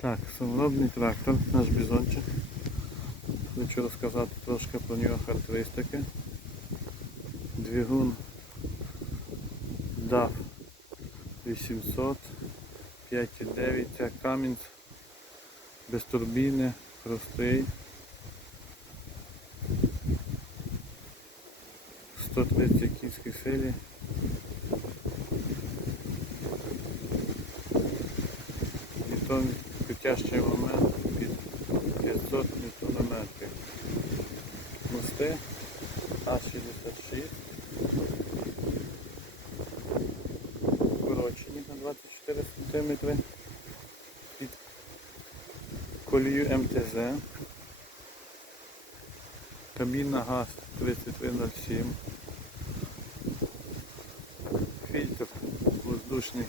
Так, саморобний трактор, наш бізончик. Хочу розказати трошки про нього характеристики. Двигун DAF 800, 5,9, це Камінь без турбіни, простий. 130 кінських силі. Ньютон крутящий момент під 500 ньютонометрів. Мости А66. Укорочені на 24 см. Під колію МТЗ. Кабіна ГАЗ 3307. Фільтр воздушний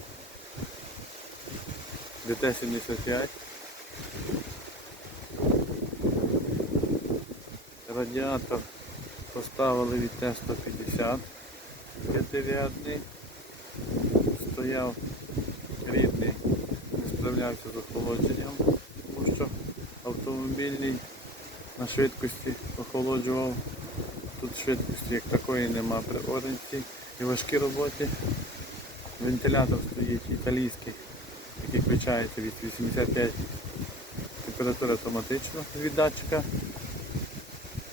ДТ-75. Радіатор поставили від Т-150 п'ятирядний. Стояв рідний, не справлявся з охолодженням, тому що автомобільний на швидкості охолоджував. Тут швидкості як такої нема при оренці і важкій роботі. Вентилятор стоїть італійський, який включається від 85 температури автоматично від датчика,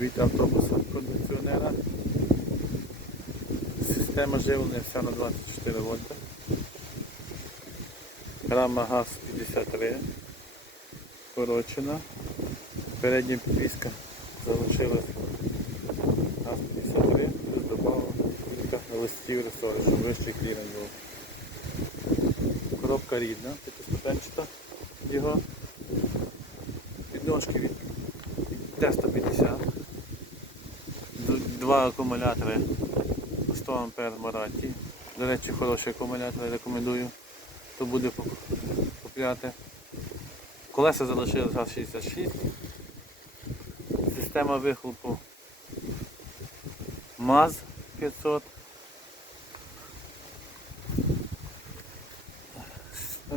від автобуса кондиціонера. Система живлення вся на 24 вольта. Рама ГАЗ 53 корочена. Передня підвіска залишилась ГАЗ 53, плюс додав кілька листів ресори, щоб вищий кліренс був. Коробка рідна, п'ятиступенчата його. Підножки від Т-150. Два акумулятори 100 А Мараті. До речі, хороший акумулятор, рекомендую. Хто буде купляти. Колеса залишились ГАЗ-66. Система вихлопу МАЗ 500.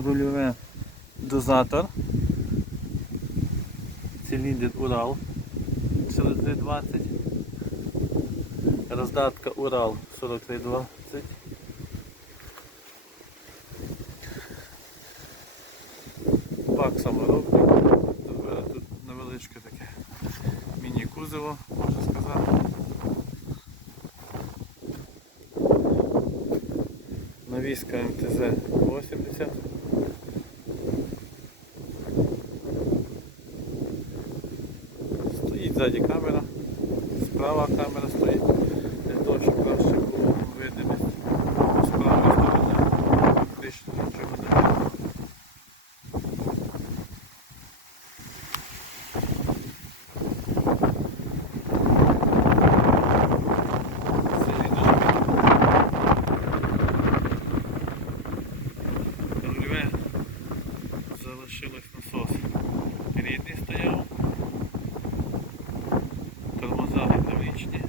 Рульове дозатор. Циліндр Урал 4320. Роздатка Урал 4320. Бак саморобний. Тут невеличке таке міні-кузово, можна сказати. Навіска МТЗ 80. Стоїть ззаді камера, справа камера стоїть, для того, щоб краще було видимість з правої сторони. Фактично нічого не видно. Сильний дуже Рульове залишилось насос. Рідний стояв. Тормоза гідравлічні.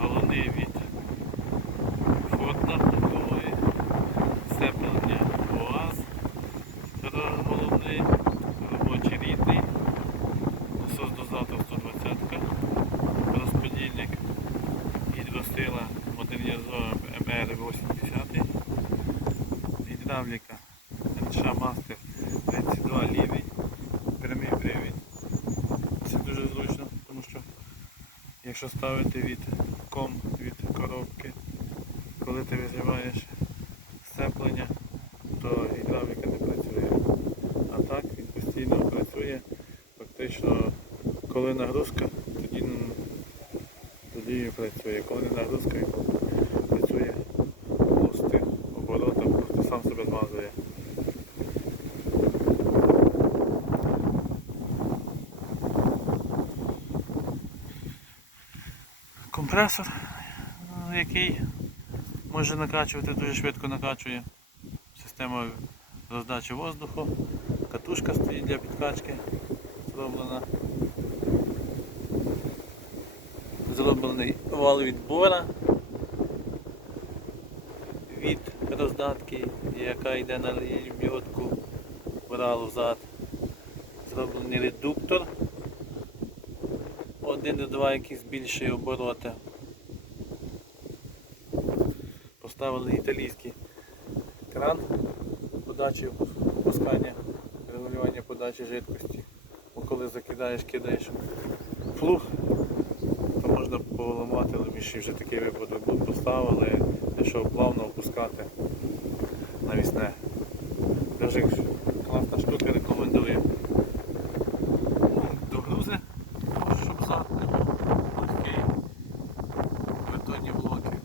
Головний від Форда такої. Сцеплення УАЗ. Ро- Головний. Робочий рідний. Насос дозатор 120 Розподільник гідросила модернізована МР-80. Гідравліка НШ Мастер 32 лівий, прямий привід. Це дуже зручно, тому що якщо ставити від ком від коробки, коли ти визиваєш сцеплення, то гідравліка не працює. А так він постійно працює. Фактично, коли нагрузка, тоді, тоді він працює. Коли не нагрузка, він працює пустим оборотом, просто сам себе змазує. Компресор, ну, який може накачувати, дуже швидко накачує. Система роздачі воздуху, катушка стоїть для підкачки зроблена. Зроблений вал відбора від роздатки, яка йде на лебідку брало взад. Зроблений редуктор. Один до два якісь більші обороти. Поставили італійський кран подачі пускання, регулювання подачі жидкості. Бо коли закидаєш, кидаєш флуг, то можна поламати леміші. Вже такий випадок був. Поставили, якщо плавно опускати навісне. Дуже класна штука, рекомендую. До грузи, щоб зад не був такий бетонні блоки.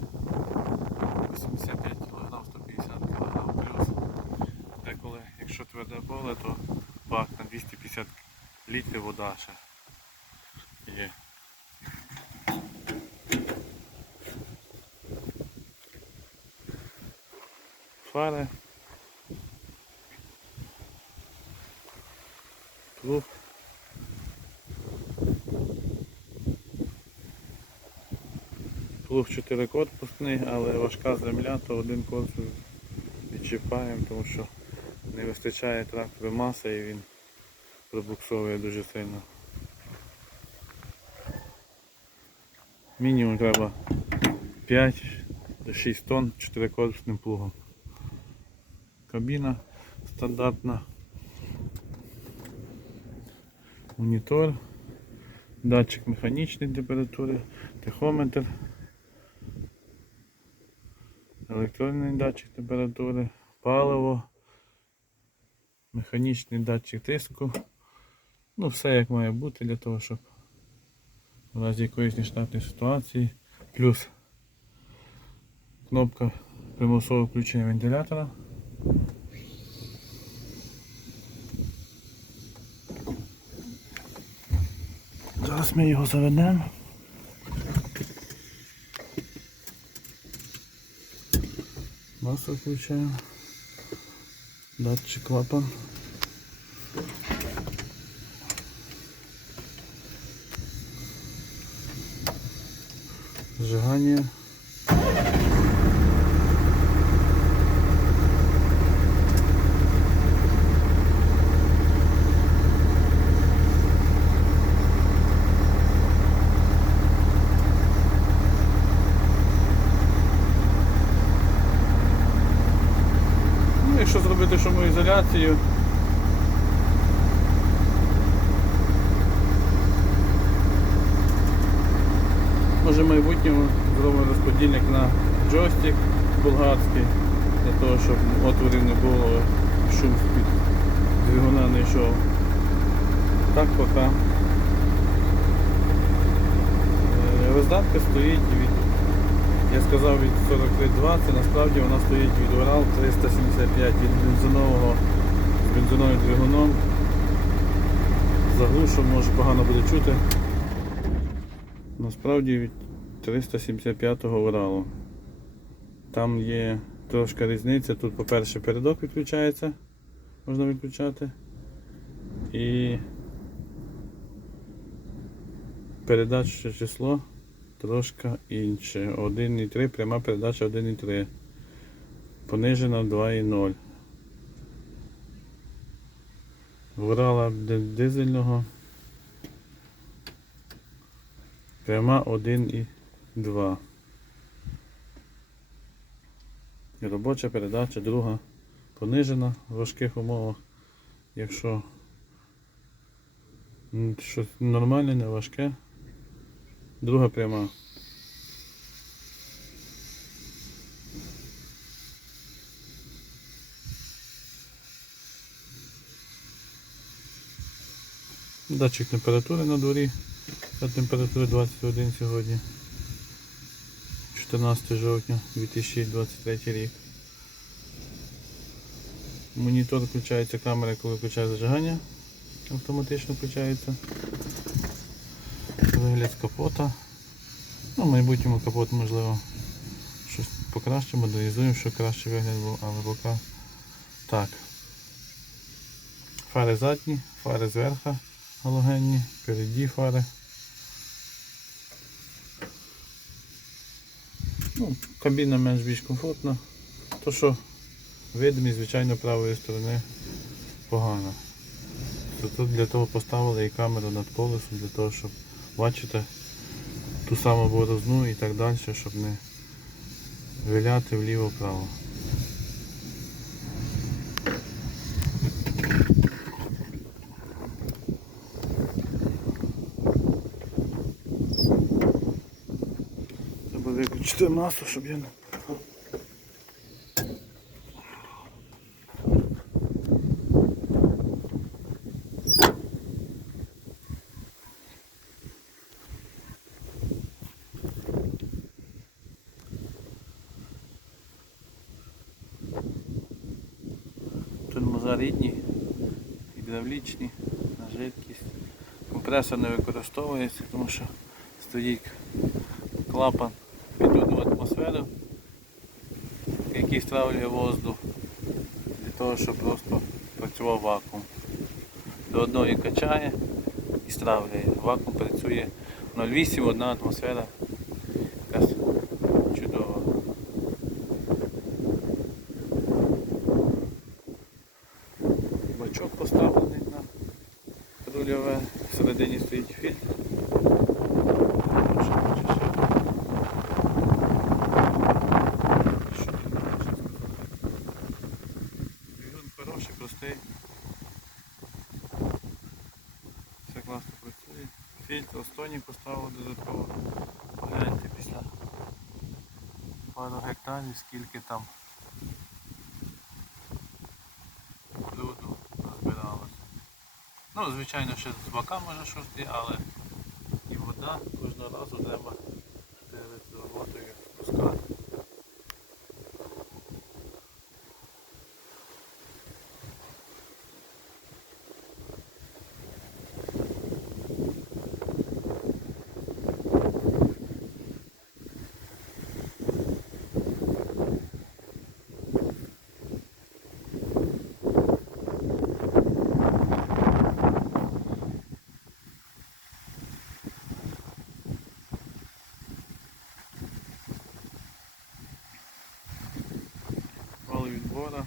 85 кг, 150 кг плюс. Деколи, якщо тверде поле, то бак на 250 літрів вода ще є. Фари. Плуг. Плуг 4 корпусний, але важка земля, то один корпус відчіпаємо, тому що не вистачає трактору маси і він пробуксовує дуже сильно. Мінімум треба 5 до 6 тонн чотирикорпусним плугом. Кабіна стандартна. Монітор, датчик механічної температури, тахометр, електронний датчик температури, паливо, механічний датчик тиску. Ну, все як має бути для того, щоб в разі якоїсь нештатної ситуації. Плюс кнопка примусового включення вентилятора. Зараз ми його заведемо. Масло включаємо. Датчик клапан. Ну, якщо зробити шумоізоляцію, може в майбутньому зробимо розподільник на джойстик болгарський, для того, щоб отворів не було, шум з-під двигуна не йшов. Так поки. Е, Роздатка стоїть від я сказав від 43.20, насправді вона стоїть від Урал 375 від бензинового з бензиновим двигуном. Заглушу, може погано буде чути. Насправді 375-го Уралу. Там є трошка різниця. Тут, по-перше, передок відключається, можна відключати. І передаче число трошки інше. 1,3, пряма передача 1,3. Понижена 2,0. Врала дизельного. Пряма 1,2. І Робоча передача друга понижена в важких умовах. Якщо щось нормальне, не важке, Друга пряма. Датчик температури на дворі. Та температура 21 сьогодні. 14 жовтня 2023 рік. Монітор включається камера, коли включає зажигання. Автоматично включається. Вигляд капота. Ну, в майбутньому капот можливо щось покращимо, модернізуємо, щоб краще вигляд був, але поки так. Фари задні, фари зверху галогенні, переді фари. Ну, кабіна менш більш комфортна. То що видимість, звичайно, правої сторони погано. То тут для того поставили і камеру над колесом, для того, щоб бачити ту саму борозну і так далі, щоб не виляти вліво-вправо. Виключити масу, щоб я не рідні, гідравлічні, на жидкість. Компресор не використовується, тому що стоїть клапан під одну атмосферу, який стравлює воздух для того, щоб просто працював вакуум. До одної качає і стравлює. Вакуум працює 0,8, одна атмосфера. Якась чудова. Бачок поставлений на рульове, всередині стоїть фільтр. Що хочеш ще? Що тут можна сказати? Двигун хороший, простий. Все класно працює. Фільтр стоні поставили додатково. Погляньте після пару гектарів, скільки там люду розбиралося. Ну, звичайно, ще з бока може щось але і вода кожного разу треба перед роботою спускати. Вали відбора.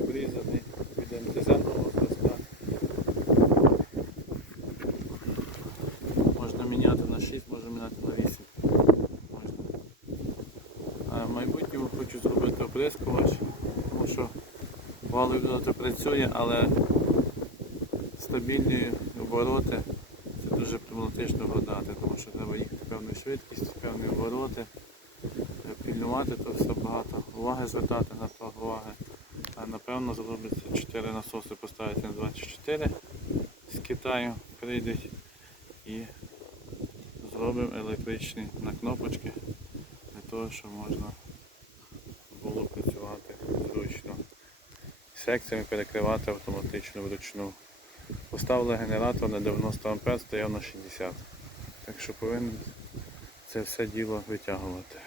Обрізаний від антиземного зразка. Можна міняти на 6, можна міняти на 8. Можна. А в майбутньому хочу зробити оприскувач, тому що валовий відбор працює, але стабільні обороти це дуже проблематично вгадати, тому що треба їхати певну швидкість, певні обороти, пільнувати, то все багато уваги звертати на то уваги. А напевно зробиться 4 насоси поставити на 24 з Китаю прийдуть і зробимо електричні на кнопочки для того, щоб можна було працювати зручно. Секціями перекривати автоматично вручну. Поставили генератор на 90 А, стояв на 60. Так що повинен це все діло витягувати.